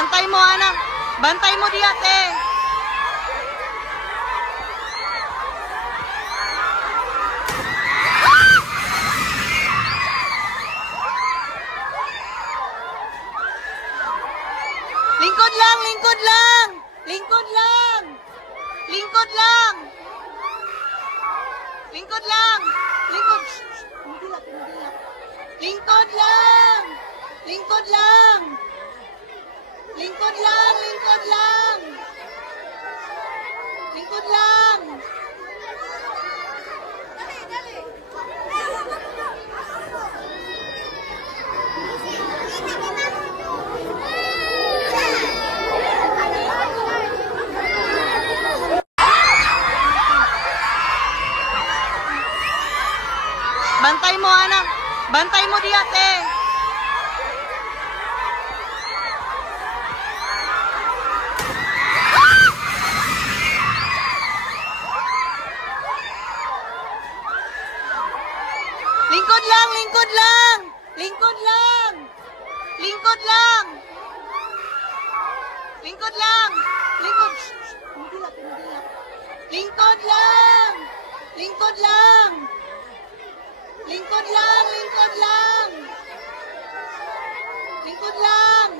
Bantay mo, anak. Bantay mo di ate. Lingkod lang, lingkod lang. Lingkod lang. Lingkod lang. Lingkod lang. Lingkod. Tumigilak, tumigilak. Lingkod lang. Lingkod lang. Lingkod lang, lingkod lang. Lingkod lang. Dali, dali. Bantay mo, anak. Bantay mo di ate. Lingkod lang, lingkod lang. Lingkod lang. Lingkod lang. Lingkod lang. Lingkod. Tumigilak, tumigilak. Lingkod lang. Lingkod lang. Lingkod lang, lingkod lang. Lingkod lang.